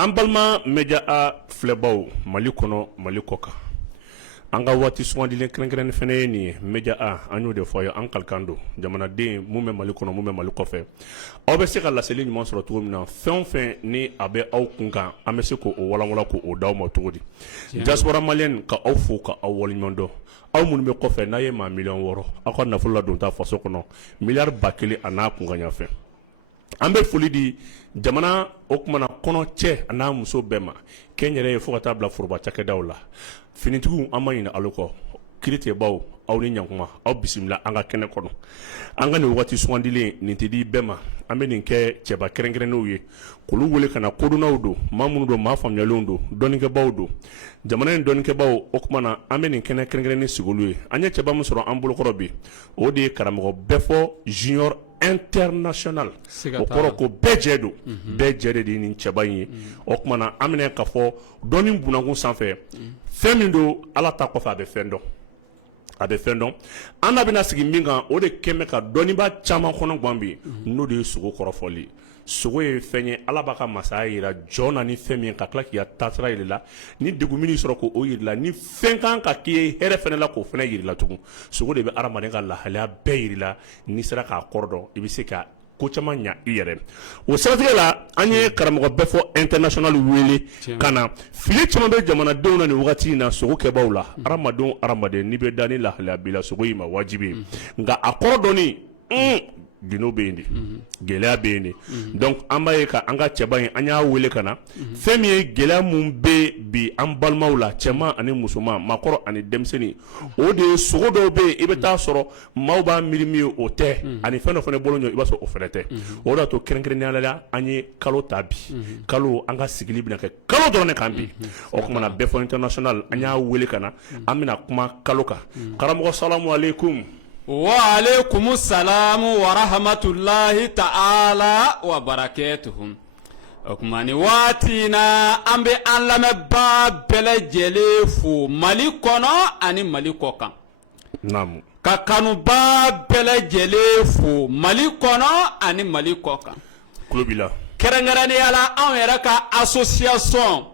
an balima media a filɛbaw Mali kɔnɔ Mali kɔ kan an ka waati sugandilen kɛrɛnkɛrɛnnen fɛnɛ ye nin ye media a an y'o de fɔ ye an kalikan don jamanaden mun bɛ Mali kɔnɔ mun bɛ Mali kɔfɛ aw bɛ se ka laseli ɲuman sɔrɔ cogo min na fɛn o fɛn ni a bɛ aw kun kan an bɛ se k'o walanwalan k'o d'aw ma cogo di diaspora malienne ka aw fo ka aw waleɲuman dɔn aw minnu bɛ kɔfɛ n'a ye maa 6,000,000 aw ka nafolo ladon ta faso kɔnɔ miliyari 1,000 a n'a kunkanɲa fɛ an bɛ foli di jamana o kumana kɔnɔ cɛ a n'a muso bɛɛ ma kɛn yɛrɛ ye fo ka taa bila foroba cakɛdaw la finitigiw an ma ɲinɛ alu kɔ kiiritigɛbaw aw ni ɲankuma aw bisimila an ka kɛnɛ kɔnɔ an ka nin waati sugandilen nin tɛ di bɛɛ ma an bɛ nin kɛ cɛba kɛrɛnkɛrɛnnenw ye k'olu wele ka na kodɔnnaw don maa minnu don maa faamuyalenw don dɔnnikɛbaw don jamana in dɔnnikɛbaw o kumana an bɛ nin kɛnɛ kɛrɛnkɛrɛnnen sigolu ye an ye cɛba min sɔrɔ an bolokɔrɔ bi o de ye karamɔgɔ bɛɛ fɔ junior international o kɔrɔ ko bɛɛ jɛ don bɛɛ jɛ de nin cɛba in ye o kumana an bɛna ka fɔ dɔnni bunakun sanfɛ fɛn min don ala ta kɔfɛ a bɛ fɛn dɔn a bɛ fɛn dɔn an na bɛna sigi min kan o de kɛmɛ ka dɔnniba caman kɔnɔ gan bi n'o de ye sogo kɔrɔfɔli sogo ye fɛn ye ala b'a ka masaya yira jɔn na ni fɛn min ka tila k'i ka taasira yiri la ni degun min sɔrɔ k'o yiri la ni fɛn kan ka k'i ye hɛrɛ fɛnɛ la k'o fɛnɛ yiri la tugun sogo de bɛ adamaden ka lahalaya bɛɛ yiri la n'i sera k'a kɔrɔ dɔn i bɛ se ka ko caman ɲa i yɛrɛ o siratigɛ la an ye karamɔgɔ bɛɛ fɔ international wele ka na fili caman bɛ jamanadenw na nin wagati in na sogo kɛbaw la adamaden n'i bɛ da ni lahalaya b'i la sogo y'i ma wajibi nka a kɔrɔ dɔnni gindo bɛ yen de gɛlɛya bɛ yen de donc an b'a ye ka an ka cɛba in an y'a wele ka na fɛn min ye gɛlɛya mun bɛ bi an balimaw la cɛman ani musoman maakɔrɔ ani denmisɛnnin o de ye sogo dɔw bɛ yen i bɛ taa sɔrɔ maaw b'a miiri min ye o tɛ ani fɛn dɔ fana bolo ɲɔ i b'a sɔrɔ o fɛnɛ tɛ o de y'a to kɛrɛnkɛrɛnnenya la an ye kalo ta bi kalo an ka sigili bɛna kɛ kalo dɔrɔn de kan bi o kumana bɛɛ fɔ international an y'a wele ka na an bɛna kuma kalo kan karamɔgɔ salamu aleykum wa alaikum salam wa rahmatullahi ta'ala wa barakatuhu o kuma ni waati na an bɛ an lamɛnbaa bɛɛ lajɛlen fo Mali kɔnɔ ani Mali kɔ kan naamu ka kanubaa bɛɛ lajɛlen fo Mali kɔnɔ ani Mali kɔ kan kulo b'i la kɛrɛnkɛrɛnnenya la anw yɛrɛ ka association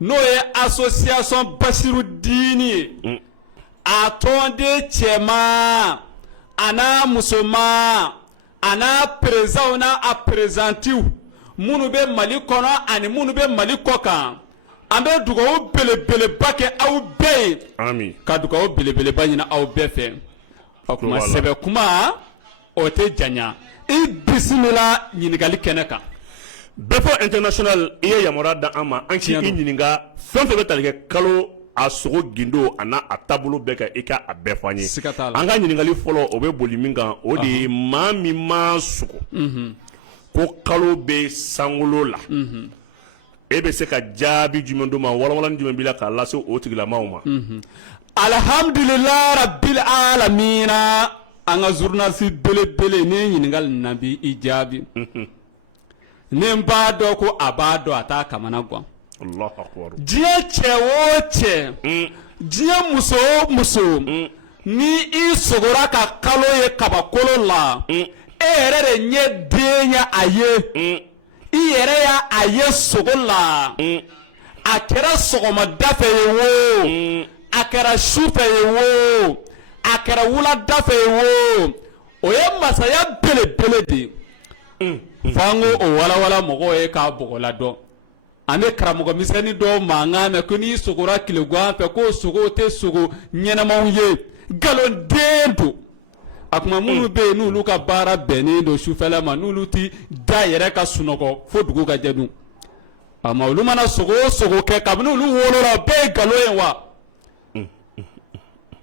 n'o ye association Basiru Dini ye a tɔnden cɛman a n'a musoman a n'a présidents n'a a présidentiw minnu bɛ Mali kɔnɔ ani minnu bɛ Mali kɔ kan an bɛ dugawu belebeleba kɛ aw bɛɛ ye ami ka dugawu belebeleba ɲini aw bɛɛ fɛ o kuma sɛbɛ kuma o tɛ janya i bisimila ɲininkali kɛnɛ kan bɛɛ fɔ international i ye yamaruya da an ma an k'i ɲininka fɛn fɛn bɛ tali kɛ kalo a sogo gindo a n'a a taabolo bɛɛ kan i ka a bɛɛ fɔ an ye an ka ɲininkali fɔlɔ o bɛ boli min kan o de ye maa min ma sogo ko kalo bɛ sankolo la e bɛ se ka jaabi jumɛn d'o ma walawalani jumɛn b'i la k'a lase o tigilamaw ma alhamdulilayi rabbil alamina an ka journaliste belebele ne ye ɲininkali na bi i jaabi ne b'a dɔn ko a b'a dɔn a t'a kamana gan diɲɛ cɛ o cɛ diɲɛ muso o muso ni i sogora ka kalo ye kabakolo la e yɛrɛ de ɲɛ den ye a ye i yɛrɛ y'a ye sogo la a kɛra sɔgɔmada fɛ ye wo a kɛra su fɛ ye wo a kɛra wulada fɛ ye wo o ye masaya belebele de f'an ko o walawala mɔgɔw ye k'a bɔgɔla dɔn an bɛ karamɔgɔ misɛnnin dɔw mankan mɛn ko n'i sogora tilegan fɛ ko sogo tɛ sogo ɲɛnamaw ye nkalonden don a kuma minnu bɛ yen n'olu ka baara bɛnnen don sufɛla ma n'olu ti da yɛrɛ ka sunɔgɔ fo dugu ka jɛ dun a ma olu mana sogo o sogo kɛ kabini olu wolola o bɛɛ ye nkalon ye wa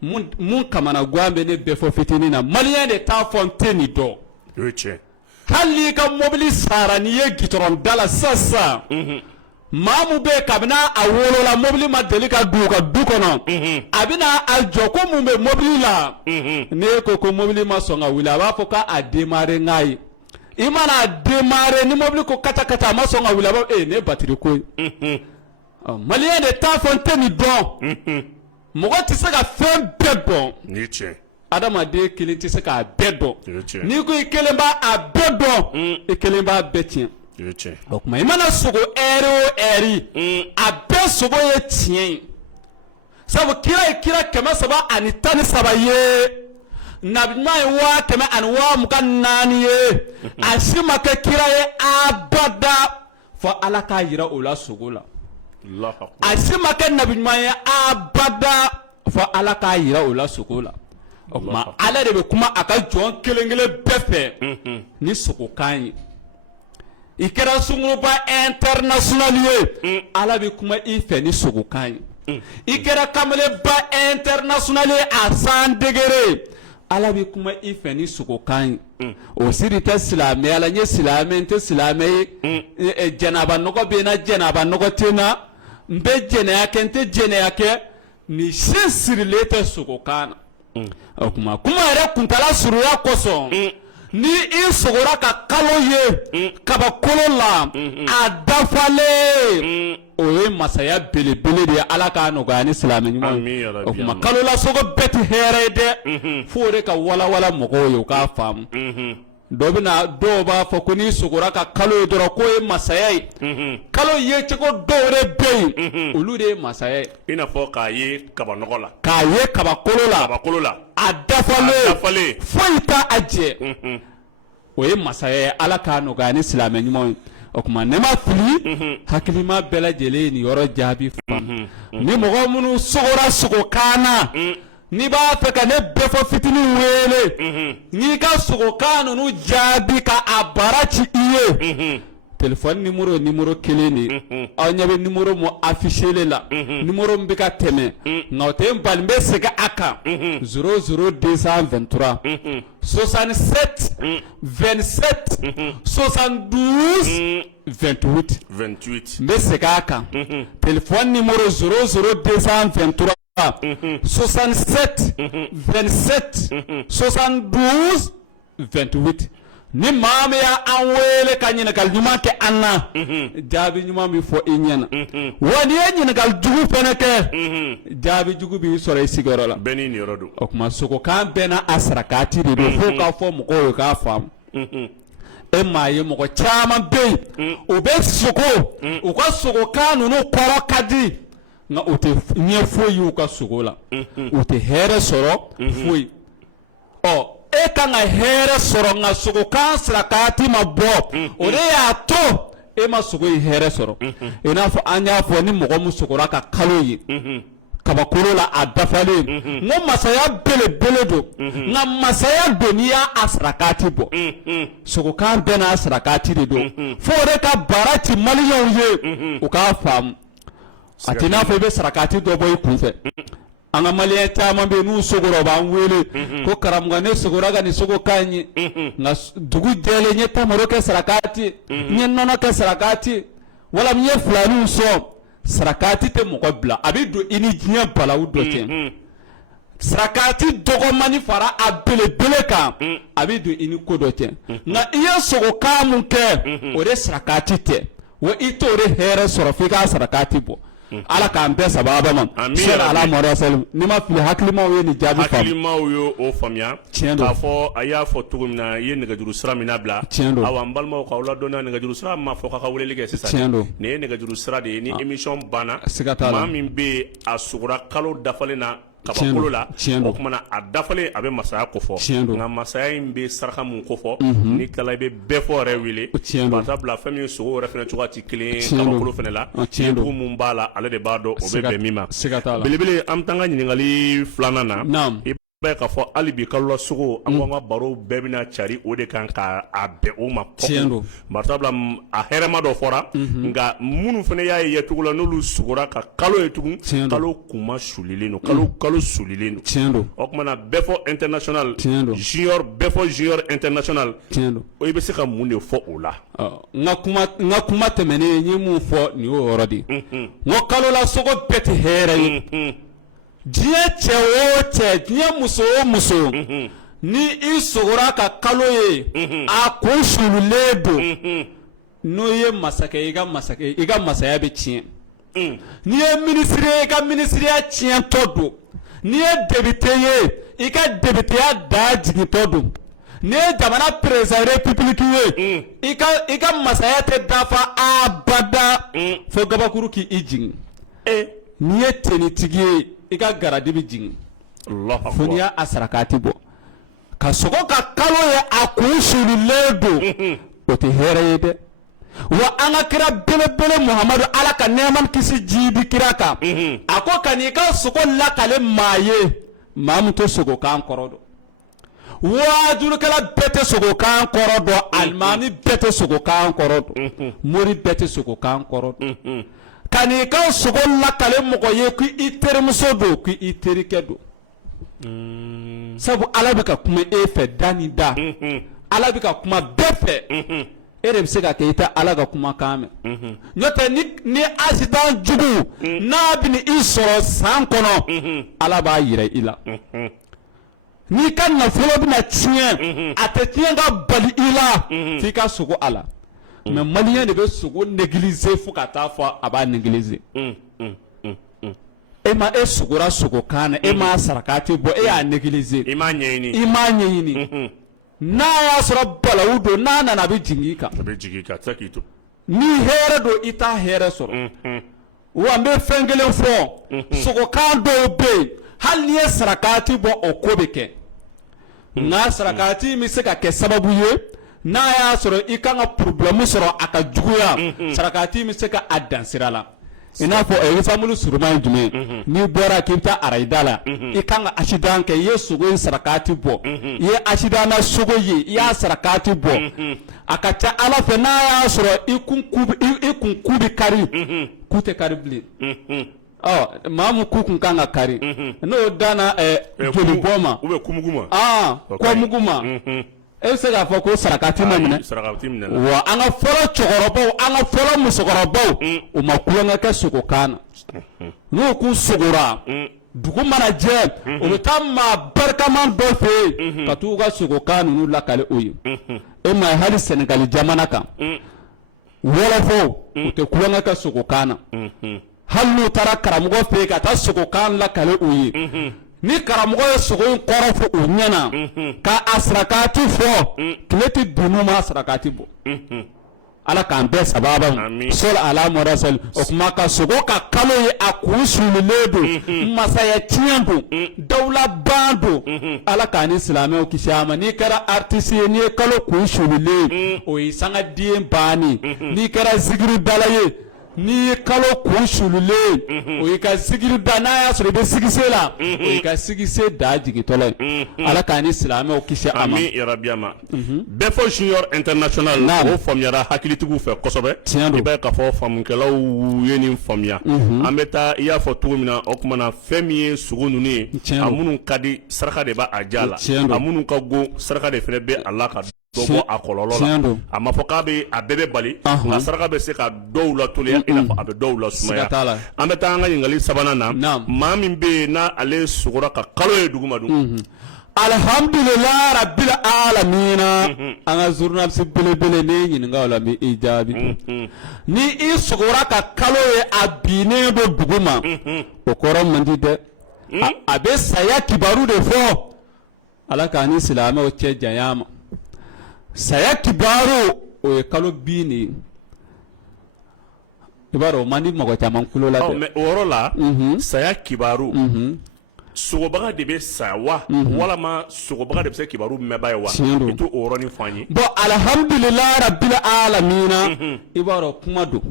mun kamana gan bɛ ne bɛɛ fɔ fitinin na maliyɛn de t'a fɔ n tɛ nin dɔn o ye tiɲɛ hali n'i ka mobili sara n'i ye gitɔrɔn da la sisan maa mun bɛ yen kabini a wolola mobili ma deli ka don u ka du kɔnɔ a bɛna a jɔ ko mun bɛ mobili la ne ko mobili ma sɔn ka wuli a b'a fɔ k'a démarrer n'a ye i mana a démarrer ni mobili ko kata a ma sɔn ka wuli a b'a ne batiri ko ye maliyɛn de t'a fɔ n tɛ nin dɔn mɔgɔ tɛ se ka fɛn bɛɛ dɔn ni tiɲɛ adamaden kelen tɛ se k'a bɛɛ dɔn n'i ko i kelen b'a a bɛɛ dɔn i kelen b'a bɛɛ tiɲɛ o kuma i mana sogo ɛri o ɛri a bɛɛ sogo ye tiɲɛ ye sabu kira ye kira 313 ye nabi ɲuman ye 124 ye a si ma kɛ kira ye abada fɔ ala k'a yira o la sogo la a si ma kɛ nabi ɲuman ye abada fɔ ala k'a yira o la sogo la o kuma ala de bɛ kuma a ka jɔn kelen kelen bɛɛ fɛ ni sogokan ye i kɛra sunguruba international ye ala bɛ kuma i fɛ ni sogokan ye i kɛra kameleba international ye a 100 degré ala bɛ kuma i fɛ ni sogokan ye o siri tɛ silamɛya la n ye silamɛ n tɛ silamɛ ye jɛnaba nɔgɔ bɛ n na jɛnaba nɔgɔ tɛ n na n bɛ jɛnɛya kɛ n tɛ jɛnɛya kɛ nin si sirilen tɛ sogokan na o kuma yɛrɛ kuntala surunya kosɔn ni i sogora ka kalo ye kabakolo la a dafalen o ye masaya belebele de ye ala k'a nɔgɔya ni silamɛ ɲuman ye o kuma kalo la sogo bɛɛ tɛ hɛrɛ ye dɛ fo de ka walawala mɔgɔw ye u k'a faamu dɔw b'a fɔ ko n'i sogora ka kalo ye dɔrɔn k'o ye masaya ye kalo ye cogo dɔw de bɛ yen olu de ye masaya ye i n'a fɔ k'a ye kabanɔgɔ la k'a ye kabakolo la a dafalen foyi t'a a jɛ o ye masaya ye ala k'a nɔgɔya ni silamɛ ɲuman ye o kuma ne ma fili hakilima bɛɛ lajɛlen ye nin yɔrɔ jaabi faamu ni mɔgɔ minnu sogora sogokan na n'i b'a fɛ ka ne bɛɛ fɔ fitinin wele n'i ka sogokan ninnu jaabi ka a baara ci i ye téléphone numéro kelen de aw ɲɛ bɛ numéro mun affiché la numéro min bɛ ka tɛmɛ nka o tɛ n bali n bɛ segin a kan 00223 67 27 72 28 n bɛ segin a kan téléphone numéro 00223 67 27 72 28 ni maa min y'an wele ka ɲininkali ɲuman kɛ an na jaabi ɲuman bɛ fɔ i ɲɛna wa n'i ye ɲininkali jugu fɛnɛ kɛ jaabi jugu b'i sɔrɔ i sigiyɔrɔ la bɛɛ n'i niyɔrɔ don o kuma sogokan bɛɛ n'a a sarakati de don fo k'a fɔ mɔgɔw ye k'a faamu e maa ye mɔgɔ caman bɛ yen u bɛ sogo u ka sogokan ninnu kɔrɔ ka di nka u tɛ ɲɛ foyi y'u ka sogo la u tɛ hɛrɛ sɔrɔ foyi e kan ka hɛrɛ sɔrɔ nka sogokan sarakati ma bɔ o de y'a to e ma sogo in hɛrɛ sɔrɔ i n'a fɔ an y'a fɔ ni mɔgɔ min sogora ka kalo ye kabakolo la a dafalen n ko masaya belebele don nka masaya don n'i y'a sarakati bɔ sogokan bɛɛ n'a sarakati de don fo o de ka baara ci maliyɛnw ye u k'a faamu a tɛ n'a fɔ i bɛ sarakati dɔ bɔ i kunfɛ an ka maliyɛn caman bɛ yen n'u sogora u b'an wele ko karamɔgɔ ne sogora ka nin sogokan ye nka dugu jɛlen n ye tamaro kɛ sarakati n ye nɔnɔ kɛ sarakati wala n ye filaniw sɔn sarakati tɛ mɔgɔ bila a bɛ don i ni diɲɛ balawu dɔ cɛ sarakati dɔgɔmani fara a belebele kan a bɛ don i ni ko dɔ cɛ nka i ye sogokan mun kɛ o de sarakati tɛ wa i t'o de hɛrɛ sɔrɔ f'i k'a sarakati bɔ ala k'an bɛɛ sababa ma sera ala mɔdɔ salim ni ma fili hakilimaw ye nin jaabi faamu hakilimaw ye o faamuya k'a fɔ a y'a fɔ cogo min na i ye nɛgɛjuru sira min labila awa n balimaw k'aw ladɔnniya nɛgɛjuru sira ma fɔ k'a ka weleli kɛ sisan nin ye nɛgɛjuru sira de ye ni émission banna maa min bɛ a sogora kalo dafalen na kabakolo la o kumana a dafalen a bɛ masaya kofɔ nka masaya in bɛ saraka mun kofɔ ni kala i bɛ bɛɛ fɔ yɛrɛ wele par exemple fɛn min sogo yɛrɛ fɛnɛ cogoya tɛ kelen kabakolo fɛnɛ la dugu mun b'a la ale de b'a dɔn o bɛ bɛn min ma belebele an bɛ taa an ka ɲininkali filanan na i b'a k'a fɔ hali bi kalola sogo an ko an ka baro bɛɛ bɛna cari o de kan ka a bɛn o ma kɔkɔ par exemple a hɛrɛma dɔ fɔra nka minnu fɛnɛ y'a ye cogo la n'olu sogora ka kalo ye tugun kalo kuma sulilen don kalo sulilen don o kumana bɛɛ fɔ international junior bɛɛ fɔ junior international i bɛ se ka mun de fɔ o la n ka kuma tɛmɛnen n ye mun fɔ nin y'o yɔrɔ de n ko kalola sogo bɛɛ tɛ hɛrɛ ye diɲɛ cɛ o cɛ diɲɛ muso o muso ni i sogora ka kalo ye a kun sulilen don n'o ye masakɛ i ka masaya bɛ tiɲɛ n'i ye minisiri ye i ka minisiriya tiɲɛtɔ don n'i ye député ye i ka députéya da jigintɔ don ne jamana président république ye i ka masaya tɛ dafa abada fo gabakuru ki i jigin n'i ye tenitigi ye i ka garadi bi jigin fo n'i y'a sarakati bɔ ka sogo ka kalo ye a kun sulilen don o tɛ hɛrɛ ye dɛ wa an ka kira belebele muhamadu ala ka nɛɛma kisi jiidi kira kan a ko ka n'i ka sogo lakale maa ye maa min tɛ sogo kan kɔrɔ dɔn wajurukɛla bɛɛ tɛ sogo kan kɔrɔ dɔn alimami bɛɛ tɛ sogo kan kɔrɔ dɔn mori bɛɛ tɛ sogo kan kɔrɔ dɔn ka n'i ka sogo lakale mɔgɔ ye ko i terimuso don ko i terikɛ don sabu ala bɛ ka kuma e fɛ da ni da ala bɛ ka kuma bɛɛ fɛ e de bɛ se ka kɛ i tɛ ala ka kumakan mɛn n'o tɛ ni accident jugu n'a bɛ i sɔrɔ san kɔnɔ ala b'a yira i la n'i ka nafolo bɛna tiɲɛ a tɛ tiɲɛ ka bali i la f'i ka sogo a la mɛ maliyɛn de bɛ sogo négliger fo ka taa fɔ a b'a négliger e ma e sogora sogokan na e ma sarakati bɔ e y'a négliger i m'a ɲɛɲini n'a y'a sɔrɔ balawu don n'a nana a bɛ jigin i kan ni hɛrɛ don i t'a hɛrɛ sɔrɔ wa n bɛ fɛn kelen fɔ sogokan dɔw bɛ yen hali n'i ye sarakati bɔ o ko bɛ kɛ nka sarakati bɛ se ka kɛ sababu ye n'a y'a sɔrɔ i kan ka problème sɔrɔ a ka juguya sarakati bɛ se ka a dan sira la i n'a fɔ exemple suruma ye jumɛn n'i bɔra k'i bɛ taa arayida la i kan ka accident kɛ i ye sogo in sarakati bɔ i ye accident na sogo ye i y'a sarakati bɔ a ka ca ala fɛ n'a y'a sɔrɔ i kun ku bɛ kari ku tɛ kari bilen maa min ku kun kan ka kari n'o danna joli bɔ ma kɔmugu ma e bɛ se k'a fɔ ko sarakati ma minɛ wa an ka fɔlɔ cɛkɔrɔbaw an ka fɔlɔ musokɔrɔbaw u ma kulonkɛ kɛ sogokan na n'u k'u sogora dugu mana jɛ u bɛ taa maa barikaman dɔ fɛ yen ka t'u ka sogokan ninnu lakale o ye e ma ye hali sɛnɛgali jamana kan wɔlɔfɔw u tɛ kulonkɛ kɛ sogokan na hali n'u taara karamɔgɔ fɛ yen ka taa sogokan lakale o ye ni karamɔgɔ ye sogo in kɔrɔ fɔ u ɲɛna ka a sarakati fɔ tile tɛ dunun ma sarakati bɔ ala k'an bɛɛ sababa sɔli ala mɔra sɔli o kuma ka sogo ka kalo ye a kun sulilen don masaya tiɲɛ don dawulaban don ala k'an ni silamɛw kisi a ma n'i kɛra artiste ye n'i ye kalo kun sulilen o ye sangaden bannen n'i kɛra zikiridala ye n'i ye kalo kun sulilen o y'i ka zikiri da n'a y'a sɔrɔ i bɛ sigise la o y'i ka sigise da jigintɔla ye ala k'an ni silamɛw kisi a ma. ami yarabiyama bɛɛ fɔ junior international o faamuyara hakilitigiw fɛ kosɛbɛ i b'a ye k'a fɔ faamukɛlaw ye nin faamuya an bɛ taa i y'a fɔ cogo min na o tuma na fɛn min ye sogo ninnu ye a minnu ka di saraka de b'a ja la a minnu ka go saraka de fana bɛ a la ka dɔ bɔ a kɔlɔlɔ la a ma fɔ k'a bɛ a bɛɛ bɛ bali nka saraka bɛ se ka dɔw latoliya i n'a fɔ a bɛ dɔw lasumaya an bɛ taa an ka ɲininkali sabanan na maa min bɛ yen n'ale sogora ka kalo ye duguma dun. alhamdulilayi rabbil alamina an ka journaliste belebele ne ɲininka o la n bɛ i jaabi ni i sogora ka kalo ye a binnen don dugu ma o kɔrɔ man di dɛ a bɛ saya kibaru de fɔ ala k'an ni silamɛw cɛ janya ma. saya kibaru o ye kalo bin de ye i b'a dɔn o man di mɔgɔ caman kulo la dɛ. mɛ o yɔrɔ la saya kibaru sogobaga de bɛ sa wa walama sogobaga de bɛ se kibaru mɛnba ye wa i t'o yɔrɔnin fɔ an ye. bɔn alhamdulilayi rabbil alamina i b'a dɔn kuma don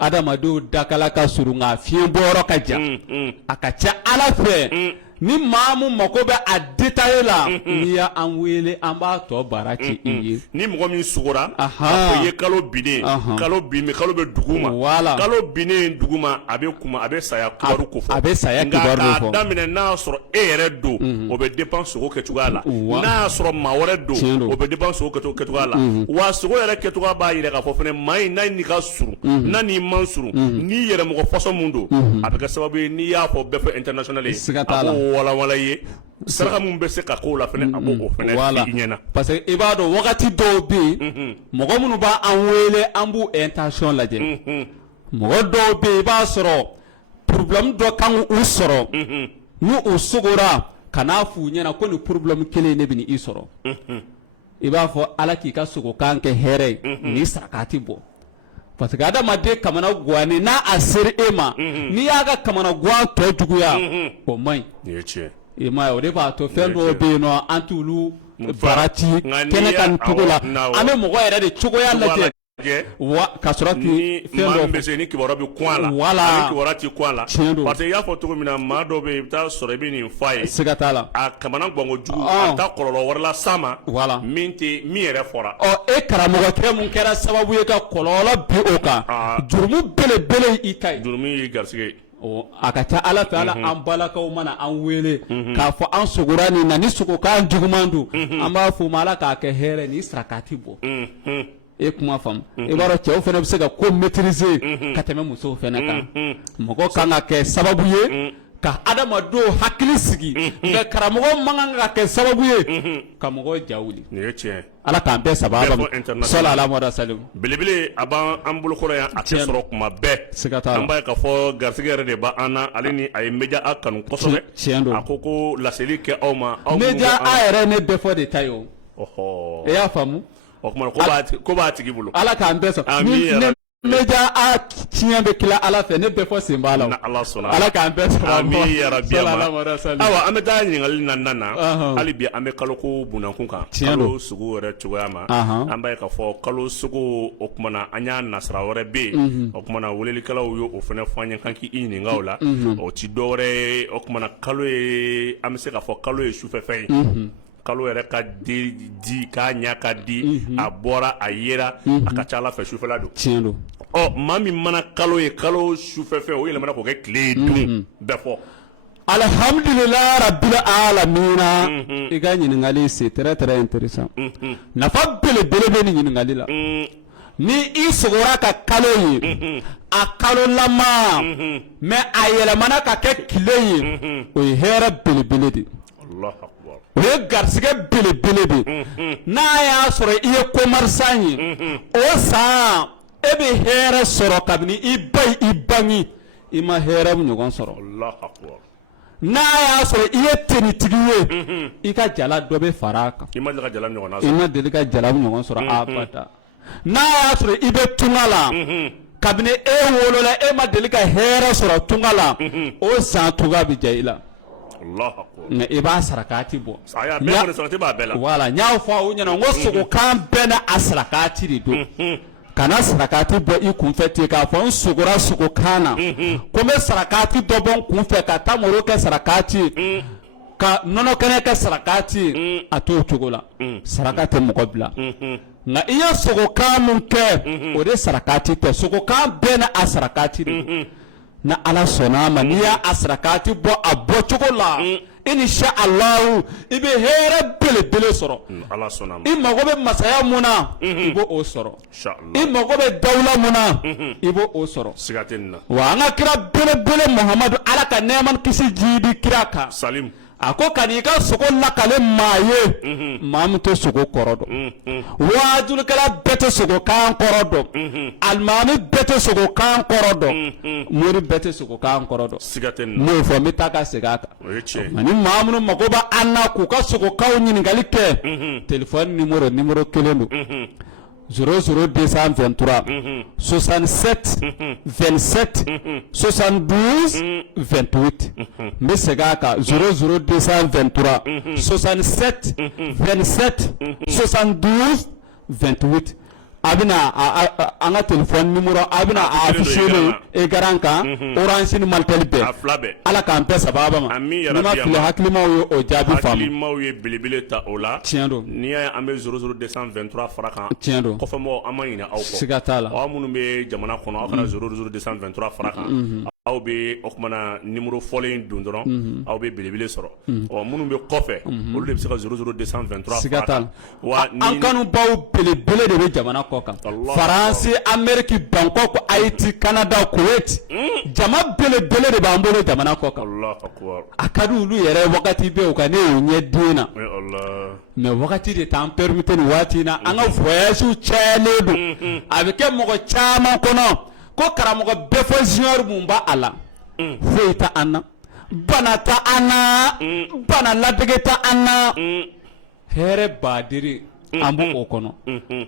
adamadenw dakala ka surun nka fiɲɛ bɔyɔrɔ ka jan a ka ca ala fɛ. ni maa min mako bɛ a détaillé la n'i y'an wele an b'a tɔ baara kɛ i ye. ni mɔgɔ min sogora a fɔ i ye kalo binnen kalo bɛ dugu ma kalo binnen dugu ma a bɛ kuma a bɛ saya kibaru ko fɔ a bɛ saya kibaru fɔ nka k'a daminɛ n'a y'a sɔrɔ e yɛrɛ don o bɛ dépend sogo kɛcogoya la n'a y'a sɔrɔ maa wɛrɛ don o bɛ dépend sogo kɛcogoya la wa sogo yɛrɛ kɛcogoya b'a yira k'a fɔ fɛnɛ maa in n'a n'i ka surun n'a n'i man surun n'i yɛrɛ mɔgɔ fɔsɔn mun don a bɛ kɛ sababu ye n'i y'a fɔ bɛɛ fɔ international ye a b'o walawala ye saraka mun bɛ se ka k'o la fɛnɛ a b'o fɛnɛ f'i ɲɛna. parce que i b'a dɔn wagati dɔw bɛ yen mɔgɔ minnu b'an wele an b'u intention lajɛ mɔgɔ dɔw bɛ yen i b'a sɔrɔ problème dɔ kan u sɔrɔ n'u sogora ka n'a f'u ɲɛna ko nin problème kelen ne bɛ i sɔrɔ i b'a fɔ ala k'i ka sogokan kɛ hɛrɛ ye ni sarakati bɔ parce que adamaden kamana guwani n'a a seri e ma n'i y'a ka kamana guwan tɔ juguya o man ɲi i ma ye o de b'a to fɛn dɔw bɛ yen nɔ an t'olu barati kɛnɛ kan cogo la an bɛ mɔgɔ yɛrɛ de cogoya lajɛ ka sɔrɔ k'i fɛn dɔ bɛ se ni kibaruya bɛ kun a la wala ani kibaruya ti kun a la parce que i y'a fɔ cogo min na maa dɔw bɛ yen i bɛ taa sɔrɔ i bɛ nin f'a ye siga t'a la a kamana guwanko jugu a bɛ taa kɔlɔlɔ wɛrɛ la s'a ma min yɛrɛ fɔra e karamɔgɔkɛ mun kɛra sababu ye ka kɔlɔlɔ bi o kan jurumu belebele i ta ye jurumu y'i garisɛgɛ a ka ca ala fɛ ala an balakaw mana an wele k'a fɔ an sogora nin na ni sogokan juguman don an b'a fɔ ma ala k'a kɛ hɛrɛ ni sarakati bɔ e kuma faamu i b'a dɔn cɛw fana bɛ se ka ko maîtriser ka tɛmɛ musow fana kan mɔgɔ kan ka kɛ sababu ye ka adamadenw hakili sigi nka karamɔgɔ man kan ka kɛ sababu ye ka mɔgɔ ja wuli nin ye tiɲɛ ala k'an bɛɛ sababa sɔli ala mɔda salim belebele a b'an bolokɔrɔ yan a tɛ sɔrɔ kuma bɛɛ siga t'a la an b'a ye k'a fɔ garisɛgɛ yɛrɛ de b'an na ale ni a ye media a kanu kosɛbɛ tiɲɛ don a ko laseli kɛ aw ma media a yɛrɛ ne bɛɛ fɔ de ta ye o e y'a faamu o tuma ko b'a tigi bolo ala k'an bɛɛ sɔn ni media a tiɲɛ bɛ tila ala fɛ ne bɛɛ fɔ sen b'a la ala k'an bɛɛ sɔn ami yarabi awa an bɛ taa ɲininkali na hali bi an bɛ kaloko bunakun kan kalo sugu yɛrɛ cogoya ma an b'a ye k'a fɔ kalo sugu o kumana an y'a nasara wɛrɛ bɛ yen o kumana welelikɛlaw ye o fana fɔ an ye kan k'i ɲininka o la o ti dɔwɛrɛ ye o kumana kalo ye an bɛ se k'a fɔ kalo ye sufɛfɛn ye kalo yɛrɛ ka di k'a ɲa ka di a bɔra a yera a ka ca ala fɛ sufɛla don tiɲɛ don maa min mana kalo ye kalo sufɛfɛ o yɛlɛmana k'o kɛ tile ye dun bɛɛ fɔ alhamdulilayi rabbil alamina i ka ɲininkali c'est très très intéressant nafa belebele bɛ nin ɲininkali la ni i sogora ka kalo ye a kalolama mais a yɛlɛmana ka kɛ tile ye o ye hɛrɛ belebele de o ye garisɛgɛ belebele de n'a y'a sɔrɔ i ye commerçant ye o san e bɛ hɛrɛ sɔrɔ kabini i ba i bange i ma hɛrɛ ɲɔgɔn sɔrɔ n'a y'a sɔrɔ i ye tenitigi ye i ka jala dɔ bɛ fara a kan i ma deli ka jala ɲɔgɔn sɔrɔ abada n'a y'a sɔrɔ i bɛ tunga la kabini e wolola e ma deli ka hɛrɛ sɔrɔ tunga la o san tunga bɛ ja i la nka i b'a sarakati bɔ wala n y'a fɔ aw ɲɛna n ko sogokan bɛɛ n'a a sarakati de don kana sarakati bɔ i kunfɛ ten k'a fɔ n sogora sogokan na ko n bɛ sarakati dɔ bɔ n kunfɛ ka tamaro kɛ sarakati ka nɔnɔ kɛnɛ kɛ sarakati a t'o cogo la saraka tɛ mɔgɔ bila nka i ye sogokan min kɛ o de sarakati tɛ sogokan bɛɛ n'a a sarakati de na ala sɔnna a ma n'i y'a sarakati bɔ a bɔcogo la insha Allahu i bɛ hɛrɛ belebele sɔrɔ i mago bɛ masaya mun na i b'o sɔrɔ i mago bɛ dawula mun na i b'o sɔrɔ wa an ka kira belebele Muhamadu ala ka nɛɛma kisi jiidi kira kan a ko ka n'i ka sogo lakale maa ye maa min tɛ sogo kɔrɔ dɔn wajulikɛla bɛɛ tɛ sogokan kɔrɔ dɔn alimami bɛɛ tɛ sogokan kɔrɔ dɔn mori bɛɛ tɛ sogokan kɔrɔ dɔn n'o fɔ n bɛ taa ka segin a kan ani maa minnu mago bɛ an na k'u ka sogokanw ɲininkali kɛ telefɔni nimero kelen don 00223 67 27 72 28 n bɛ segin a kan 00223 67 27 72 28 a bɛna an ka telefɔni nimero a bɛna a afficher écran kan Orange ni Maltel bɛɛ ala k'an bɛɛ sababa ma n'i ma fili hakilimaw ye o jaabi faamu hakilimaw ye belebele ta o la tiɲɛ don n'i y'a ye an bɛ 00223 fara kan tiɲɛ don kɔfɛmɔgɔw an ma ɲinɛ aw kɔ siga t'a la aw minnu bɛ jamana kɔnɔ aw kana 00223 fara kan aw bɛ o kumana nimero fɔlen don dɔrɔn aw bɛ belebele sɔrɔ minnu bɛ kɔfɛ olu de bɛ se ka 00223 siga t'a la wa an kanubaw belebele de bɛ jamana kɔ kan Faransi Amérique Bangkok Haïti Canada Kuwait jama belebele de b'an bolo jamana kɔ kan a ka di olu yɛrɛ wagati bɛ u ka ne y'o ɲɛ den na mais wagati de t'an permettre nin waati in na an ka voyage cayalen don a bɛ kɛ mɔgɔ caman kɔnɔ ko karamɔgɔ bɛɛ fɔ junior mun b'a a la foyi tɛ an na bana tɛ an na bana ladege tɛ an na hɛrɛ baadiri an b'o o kɔnɔ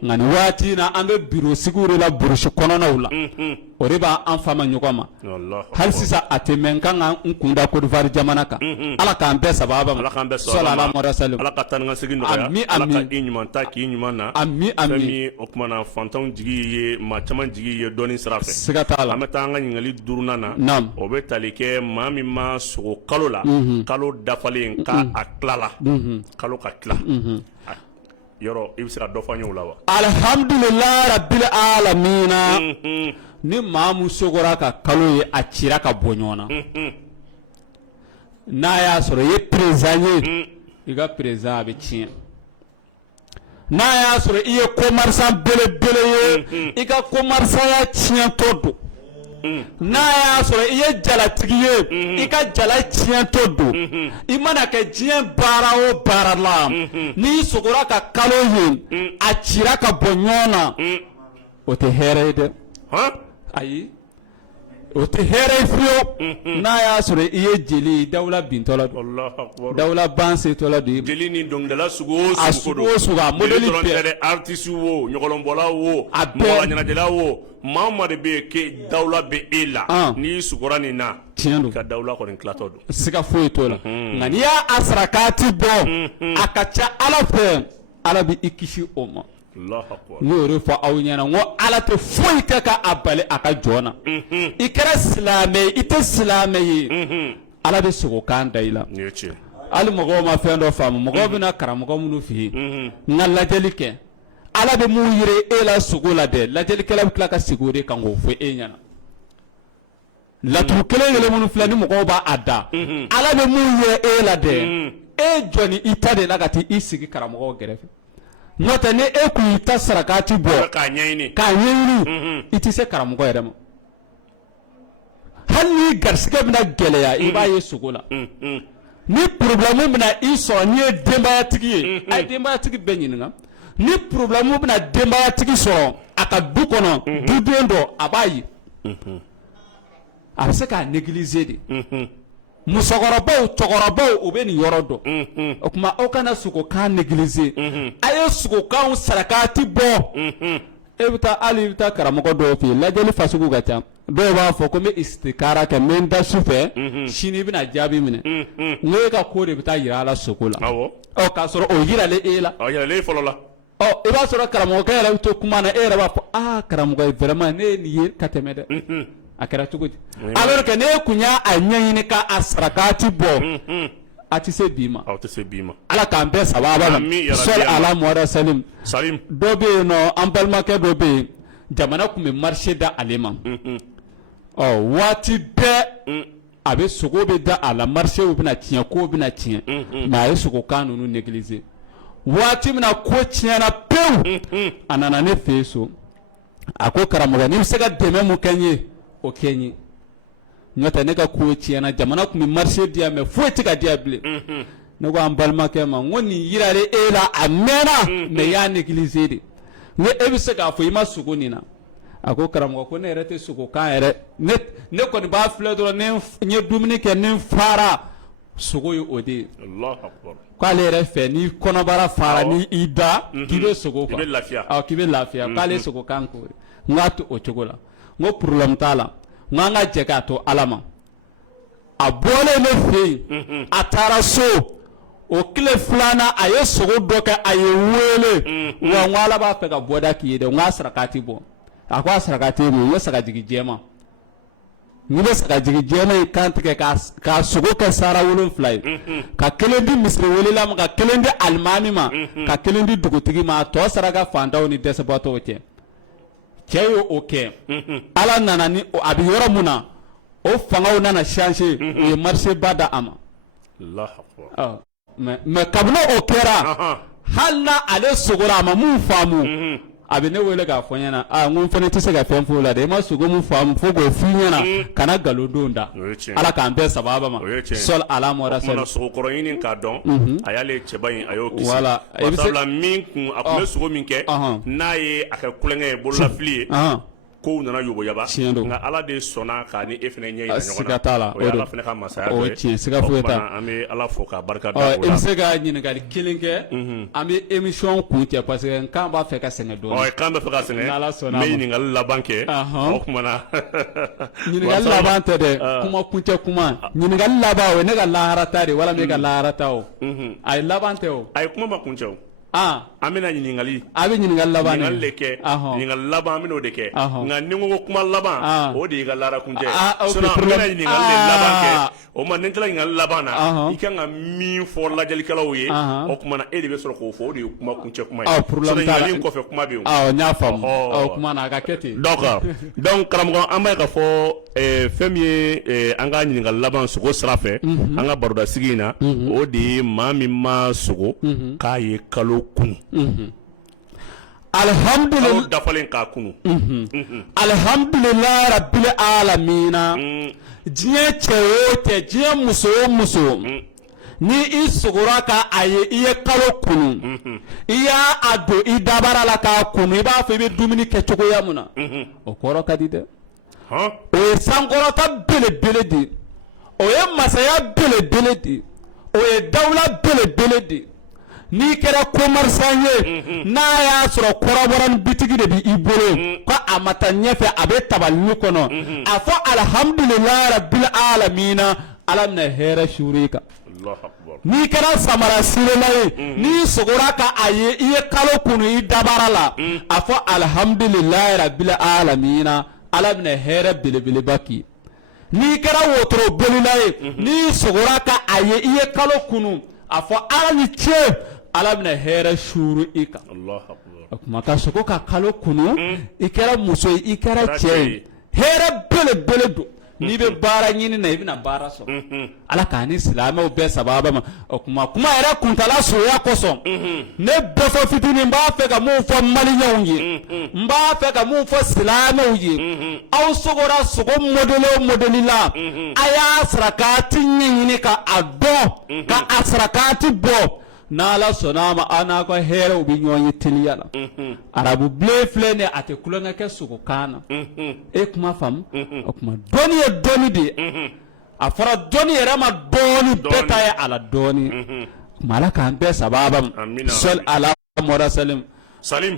nka nin waati in na an bɛ biro sigiw de la burusi kɔnɔnaw la o de b'an fama ɲɔgɔn ma hali sisan a tɛ mɛn n kan ka n kun da Côte d'Ivoire jamana kan ala k'an bɛɛ sababa ma sɔli ala Muhamadu salim ala ka taa ni ka segin nɔgɔya ala ka i ɲuman ta k'i ɲuman na ami fɛn o kumana fantanw jigi ye maa caman jigi ye dɔɔni sira fɛ siga t'a la an bɛ taa an ka ɲininkali 4nan na o bɛ tali kɛ maa min ma sogo kalo la kalo dafalen k'a tilala kalo ka tila yɔrɔ i bɛ se ka dɔ fɔ an ye o la wa alhamdulilahi rabbil alamina ni maa min sogora ka kalo ye a cira ka bɔ ɲɔgɔn na n'a y'a sɔrɔ i ye président ye i ka président a bɛ tiɲɛ n'a y'a sɔrɔ i ye commerçant belebele ye i ka commerçant tiɲɛtɔ don n'a y'a sɔrɔ i ye jalatigi ye i ka jala tiɲɛtɔ don i mana kɛ diɲɛ baara o baara la n'i sogora ka kalo ye a cira ka bɔ ɲɔgɔn na o tɛ hɛrɛ ye dɛ ayi o tɛ hɛrɛ ye fiyewu n'a y'a sɔrɔ i ye jeli ye dawula bintɔ la don dawula ban setɔ la don jeli ni dɔnkilidala sugu o sugu a modèle bɛɛ artiste wo ɲɔgɔlɔnbɔla wo mɔgɔ ɲɛnajɛla wo maa o maa de bɛ yen ke dawula bɛ e la n'i sugora nin na tiɲɛ don i ka dawula kɔni tilatɔ don siga foyi t'o la nka n'i y'a sarakati bɔ a ka ca ala fɛ ala bɛ i kisi o ma n y'o de fɔ aw ɲɛna n ko ala tɛ foyi kɛ k'a bali a ka jɔn na i kɛra silamɛ ye i tɛ silamɛ ye ala bɛ sogo kan da i la hali mɔgɔw ma fɛn dɔ faamu mɔgɔw bɛ na karamɔgɔ minnu fɛ yen n ka lajɛli kɛ ala bɛ mun yira e la sogo la dɛ lajɛlikɛla bɛ tila ka sigi o de kan k'o fɔ e ɲɛna laturu kelen kelen minnu filɛ ni mɔgɔw b'a da ala bɛ mun yira e la dɛ e jɔni i ta de la ka t'i sigi karamɔgɔw gɛrɛfɛ n'o tɛ ni e kun y'i ta sarakati bɔ k'a ɲɛɲini i tɛ se karamɔgɔ yɛrɛ ma hali ni garisigɛ bɛna gɛlɛya i b'a ye sogo la ni problème bɛna i sɔrɔ n'i ye denbayatigi ye a ye denbayatigi bɛɛ ɲininka ni problème bɛna denbayatigi sɔrɔ a ka du kɔnɔ duden dɔ a b'a ye a bɛ se k'a négliger de musokɔrɔbaw cɛkɔrɔbaw o bɛ nin yɔrɔ dɔn o tuma aw kana sogokan négliger a ye sogokanw sarakati bɔ e bɛ taa hali i bɛ taa karamɔgɔ dɔw fɛ yen lajɛli fasugu ka ca dɔw b'a fɔ ko n bɛ istikara kɛ n bɛ n da su fɛ sini i bɛna jaabi minɛ n ko e ka ko de bɛ taa yira ala sogo la k'a sɔrɔ o yiralen e la yiralen fɔlɔ la i b'a sɔrɔ karamɔgɔkɛ yɛrɛ bɛ to kuma na e yɛrɛ b'a fɔ karamɔgɔ vraiment ne ye nin ye ka tɛmɛ dɛ a kɛra cogo di alors que ne kun y'a ɲɛɲini k'a sarakati bɔ a tɛ se bi ma ala k'an bɛɛ sababa ma sɔli ala Muhamadu salim dɔ bɛ yen nɔ an balimakɛ dɔ bɛ yen jamana tun bɛ marché da ale ma waati bɛɛ a bɛ sogo bɛ da a la marché bɛna tiɲɛ kow bɛna tiɲɛ mais a ye sogokan ninnu négliger waati min na ko tiɲɛna pewu a nana ne fɛ yen so a ko karamɔgɔ n'i bɛ se ka dɛmɛ mun kɛ n ye o kɛ n ye n'o tɛ ne ka ko tiɲɛna jamana tun bɛ marché di yan mais foyi tɛ ka di yan bilen ne ko an balimakɛ ma n ko nin yiralen e la a mɛnna mais i y'a négliger de n ko e bɛ se k'a fɔ i ma sogo nin na a ko karamɔgɔ ko ne yɛrɛ tɛ sogokan yɛrɛ ne kɔni b'a filɛ dɔrɔn n ye dumuni kɛ ni n fara sogo ye o de ye k'ale yɛrɛ fɛ ni kɔnɔbara fara ni i da k'i bɛ sogo kan k'i bɛ lafiya k'ale sogokan k'o ye n k'a to o cogo la n ko problème t'a la n k'an ka jɛ k'a to ala ma a bɔlen ne fɛ yen a taara so o tile filanan a ye sogo dɔ kɛ a ye wele wa n ko ala b'a fɛ ka bɔda k'i ye dɛ n k'a sarakati bɔ a ko a sarakati ye mun ye n ko sagajigi jɛman n bɛ sagajigi jɛman in kan tigɛ k'a sogo kɛ sara 7 ye ka kelen di misiri welela ma ka kelen di alimami ma ka kelen di dugutigi ma a tɔ saraka fantanw ni dɛsɛbatɔw cɛ cɛ y'o kɛ ala nana ni a bɛ yɔrɔ mun na o fangaw nana changer u ye marché ba da a ma mais kabini o kɛra hali na ale sogora a ma mun faamu a bɛ ne wele k'a fɔ n ɲɛna n ko n fana tɛ se ka fɛn f'o la dɛ i ma sogo mun faamu fo k'o f'i ɲɛna kana nkalondon da ala k'an bɛɛ sababa ma sɔli ala Muhamadu salim sogokɔrɔ ɲini k'a dɔn a y'ale cɛba in a y'o kisi sabula min kun a tun bɛ sogo min kɛ n'a ye a kɛ kulonkɛ ye bololafili ye ko nana yobo yaba Tiɲɛ don. nka ala de sɔnna ka ni e fɛnɛ ɲɛ yira ɲɔgɔn siga t'a la. o ye O ala don. fɛnɛ ka masaya O dɔ ye ye tiɲɛ, siga foyi t'a la. O kumana an bɛ ala fo k'a barika da ɔ o i bɛ la se ka ɲininkali kelen kɛ an bɛ émission kun cɛ parce que kan b'a fɛ ka sɛgɛn dɔɔni. k'an bɛ fɛ ka sɛgɛn N'ala sɔnna n bɛ a ma. ɲininkali laban kɛ Ahɔn. o kumana ɲininkali laban tɛ dɛ kuma kuncɛ kuma ɲininkali laban o ye ne ka lahara ta de ye walima e ka lahara ta o a ye laban tɛ o a ye kuma ma kuncɛ o an bɛna ɲininkali a bɛ ɲininkali laban ɲininkali de kɛ Ahɔn. ɲininkali laban an bɛn'o de kɛ Ahɔn. nka ni n ko ko kuma laban o de y'i ka lahara kuncɛ ok, sinon an problème. bɛna ɲininkali de laban kɛ Ah. o ma ni n tilala ɲininkali laban na Ahɔn. i kan ka min fɔ lajɛlikɛlaw ye Ahɔn. o kumana e de bɛ sɔrɔ k'o fɔ o de ye kuma kuncɛ kuma ye problème sinon t'a la. ɲininkali in kɔfɛ kuma bɛ yen o. n y'a faamu Ɔhɔ. o kuma na a ka kɛ ten D'accord. Donc karamɔgɔ an b'a ye k'a fɔ fɛn min ye an ka ɲininkali laban sogo sira fɛ an ka baroda sigi in na o de ye maa min ma sogo k'a ye kalo kunu kalo alhamdulillah dafalen k'a kunu alhamdulillah rabbil alamina diɲɛ cɛ o cɛ diɲɛ muso o muso ni i sogora ka a ye i ye kalo kunu i y'a don i dabara la k'a kunu i b'a fɔ i bɛ dumuni kɛ cogoya min na o kɔrɔ ka di dɛ hɔn o ye sankɔrɔta belebele de o ye masaya belebele de o ye dawula belebele de n'i kɛra commerçant ye n'a y'a sɔrɔ kɔrɔbɔrɔ ni bitigi de b'i bolo ko a ma taa ɲɛfɛ a bɛ tabalini kɔnɔ a fɔ alhamdulilayi rabbil alamina ala bɛna hɛrɛ suuru i kan Allahu akbar n'i kɛra samara sirela ye n'i sogora ka a ye i ye kalo kunu i dabara la a fɔ alhamdulilayi rabbil alamina ala bɛna hɛrɛ belebeleba k'i n'i kɛra wotoro bolila ye n'i sogora ka a ye i ye kalo kunu a fɔ ala ni ce ala bɛna hɛrɛ suuru i kan Allahu akbar o tuma ka sogo ka kalo kunu i kɛra muso ye i kɛra Kɛra cɛ cɛ ye ye. hɛrɛ belebele don n'i bɛ baara ɲini na i bɛna baara sɔrɔ ala k'a ni silamɛw bɛɛ sababa ma o tuma kuma yɛrɛ kuntala surunya kosɔn ne bɛɛ fɔ fitinin n b'a fɛ ka mun fɔ maliyɛnw ye n b'a fɛ ka mun fɔ silamɛw ye aw sogora sogo modèle o modèle la a y'a sarakati ɲɛɲini ka a dɔn ka a sarakati bɔ n'ala sɔnna ma an n'a ka hɛrɛw bɛ ɲɔgɔn ye teliya la arabu bilen filɛ nin ye a tɛ kulonkɛ kɛ sogokan na e kuma faamu o tuma dɔnni ye dɔnni de ye a fɔra dɔnni yɛrɛ ma dɔɔni bɛɛ ta ye a la dɔɔni tuma ala k'an bɛɛ sababa ma Amina. sɔli ala mɔda salim Salim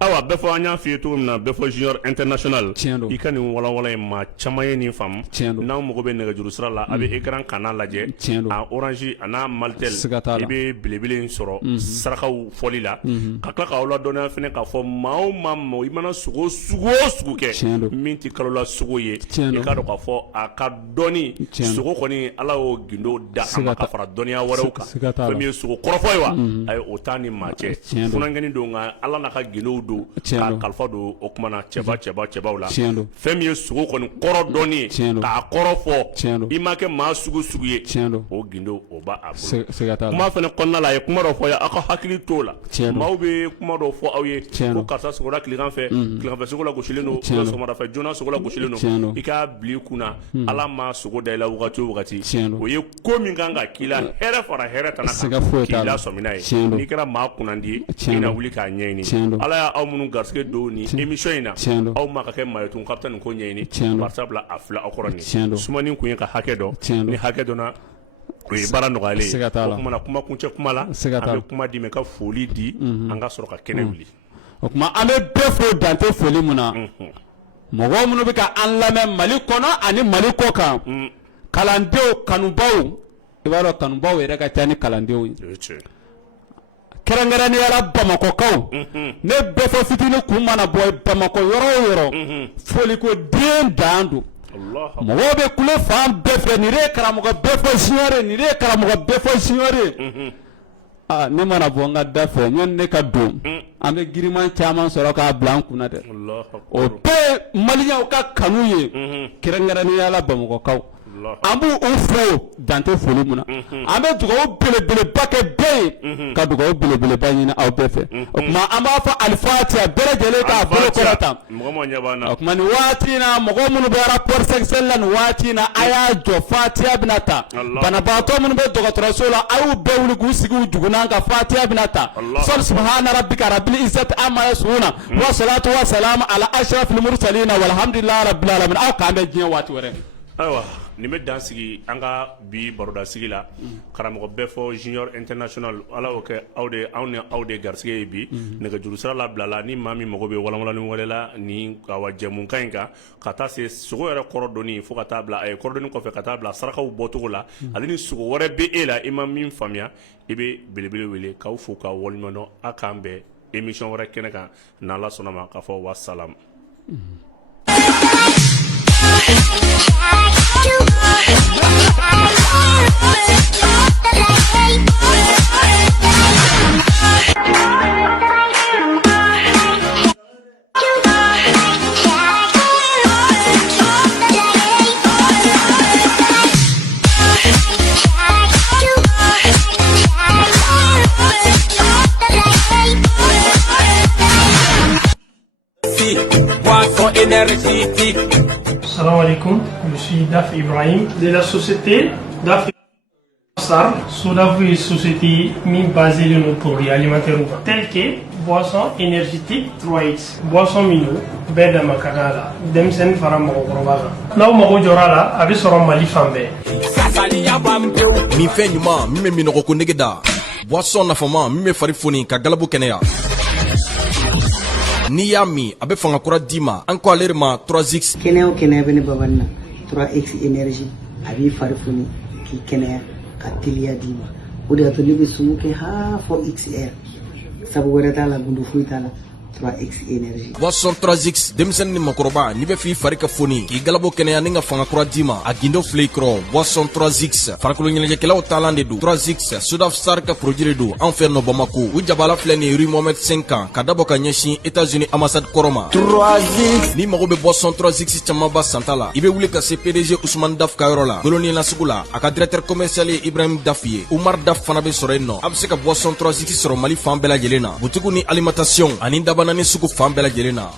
awa bɛɛ fɔ an y'a f'i ye cogo min na bɛɛ fɔ junior international Tiɲɛ don. i ka nin walawala in maa caman ye nin faamu Tiɲɛ don. n'aw mago bɛ nɛgɛjuru sira la a bɛ écran kanna lajɛ Tiɲɛ don. a orange a n'a maltel Siga t'a la. i bɛ belebele in sɔrɔ sarakaw fɔli la ka tila k'aw ladɔnniya fɛnɛ k'a fɔ maa o maa ma i mana sogo sugu o sugu kɛ Tiɲɛ don. min tɛ kalola sogo ye Tiɲɛ i don. k'a dɔn k'a fɔ a ka dɔnni Tiɲɛ don. sogo kɔni ala y'o gindo da a Siga ma t'a- ka fara dɔnniya wɛrɛw kan Siga t'a la. fɛn min ye sogo kɔrɔfɔ ye wa ayi o t'a ni maa cɛ Tiɲɛ don. funankɛni don nka ala n'a ka gindow don Tiɲɛ k'a don. kalifa don o kumana cɛbaw la Tiɲɛ don. fɛn min ye sogo kɔni kɔrɔ dɔnni ye Tiɲɛ don. k'a kɔrɔ fɔ Tiɲɛ don. i ma kɛ maa sugu sugu ye Tiɲɛ don. o gindo o b'a bolo siga t'a la kuma fɛnɛ kɔnɔna la a ye kuma dɔ fɔ ye aw ka hakili t'o la Tiɲɛ don. maaw bɛ kuma dɔ fɔ aw ye Tiɲɛ ko don. karisa sogora tilegan fɛ tilegan fɛ sogo la gosilen don Tiɲɛ don. sɔgɔmada fɛ joona sogo la gosilen Tiɲɛ don don. i k'a bila i kunna ala ma sogo da i la wagati o wagati Tiɲɛ don. o ye ko min kan ka k'i la hɛrɛ fara hɛrɛ tana Siga kan foyi k'i t'a la. lasɔmina ye Tiɲɛ don. n'i kɛra maa kunnandi ye Tiɲɛ i na don. wuli k'a Tiɲɛ ɲɛɲini don. ala y'a minnu garisɛgɛ don ni émission in na Tiɲɛ don. aw ma ka kɛ maa ye tun k'a bɛ taa nin ko ɲɛɲini Tiɲɛ don. bari sabula a filɛ aw kɔrɔ Tiɲɛ nin don. sumani kun ye ka hakɛ dɔn Tiɲɛ don. ni hakɛ dɔnna o ye baara nɔgɔyalen ye Siga t'a la. o kumana kuma kuncɛ kuma la Siga t'a an la. bɛ kuma di mɛ ka foli di an ka sɔrɔ ka kɛnɛ wuli o tuma an bɛ bɛɛ fo dante foli mun na mɔgɔ minnu bɛ ka an lamɛn mali kɔnɔ ani mali kɔ kan kalandenw kanubaw i b'a dɔn kanubaw yɛrɛ ka ca ni kalandenw ye o ye tiɲɛ kɛrɛnkɛrɛnnenya la bamakɔkaw ne bɛɛ fɔ fitinin kun mana bɔ bamakɔ yɔrɔ o yɔrɔ foliko den dan don Allahu mɔgɔw bɛ kule fan bɛɛ fɛ nin de ye karamɔgɔ bɛɛ fɔ siɲɔre nin de ye karamɔgɔ bɛɛ fɔ siɲɔre ne mana bɔ n ka da fɛ ɲɔni ne ka don an bɛ giriman caman sɔrɔ k'a bila an kunna dɛ Allahu o akbar bɛɛ ye maliyɛnw ka kanu ye kɛrɛnkɛrɛnnenya la bamakɔkaw an b'u fo dante foli mun na an bɛ dugawu belebeleba kɛ bɛɛ ye ka dugawu belebeleba ɲini aw bɛɛ fɛ o tuma an b'a fɔ alifatiya bɛɛ lajɛlen k'a bolo kɔrɔta o tuma nin waati in na mɔgɔ minnu bɛ rapport sexuel la nin waati in na a y'a jɔ fatiya bɛna ta banabaatɔ minnu bɛ dɔgɔtɔrɔso la a y'u bɛɛ wuli k'u sigi u jugunan kan fatiya bɛna ta sɔli subahana rabbika rabbil izzati amma yasifuna wa salatu wa salamu ala ashrafil mursalina walhamdulillahi rabbil alamin aw k'an bɛ diɲɛ waati wɛrɛ. Ayiwa nin bɛ dan sigi an ka bi baroda sigi la karamɔgɔ bɛɛ fɔ junior international ala y'o kɛ anw ni aw de garisɛgɛ ye bi nɛgɛjuru sira labila la ni maa min mago bɛ walanwalani wɛrɛ la ni awa jɛmukan in kan ka taa se sogo yɛrɛ kɔrɔ dɔnni fo ka taa bila a ye kɔrɔdɔnni kɔfɛ ka taa bila sarakaw bɔcogo la ale ni sogo wɛrɛ bɛ e la i ma min faamuya i bɛ belebele wele k'aw fo k'aw waleɲumandɔn a k'an bɛn émission wɛrɛ kɛnɛ kan n'Ala sɔnna ma k'a fɔ wasalaam. Salam alaikum, je suis Daf Ibrahim de la société Daf Sar. Sodafu est une société basée sur nos produits alimentaires tels que boisson énergétique 3X, boisson mino, beda makadala, demsen faramo provaga. Now mago jorala abi soro mali fambe. Mi fait nyuma mi me minoko negeda. Boisson nafama mi me fari foni ka galabu kɛnɛya. Ni y'a min a bɛ fanga kura d'i ma an ko ale de ma 3X. Kɛnɛya o kɛnɛya bɛ ne baba na 3X énergie a b'i fari foni k'i kɛnɛya ka teliya d'i ma o de y'a to ne bɛ sumu kɛ ha fɔ XR sabu wɛrɛ t'a la gundu foyi t'a la 3X énergie. Boisson 3X denmisɛnnin ni makɔrɔba n'i bɛ f'i fari ka foni k'i galabo kɛnɛya ni ka fanga kura d'i ma a gindo filɛ i kɔrɔ Boisson 3X farikolo ɲɛnajɛkɛlaw taalan de don 3X Sodaf Sar ka produit de don an fɛ nɔ Bamako u jabala filɛ nin Rue Mohamed 5 kan ka dabɔ ka ɲɛsin États-Unis ambassade kɔrɔ ma 3X ni mago bɛ Boisson 3X camanba santa la i bɛ wuli ka se PDG Ousmane Daf ka yɔrɔ la Goloni la sugu la a ka directeur commercial ye Ibrahim Daf ye Umar Daf fana bɛ sɔrɔ yen nɔ a bɛ se ka Boisson 3X sɔrɔ Mali fan bɛɛ lajɛlen na butigiw ni alimentation ani daba ni sugu fan bɛɛ lajɛlen na.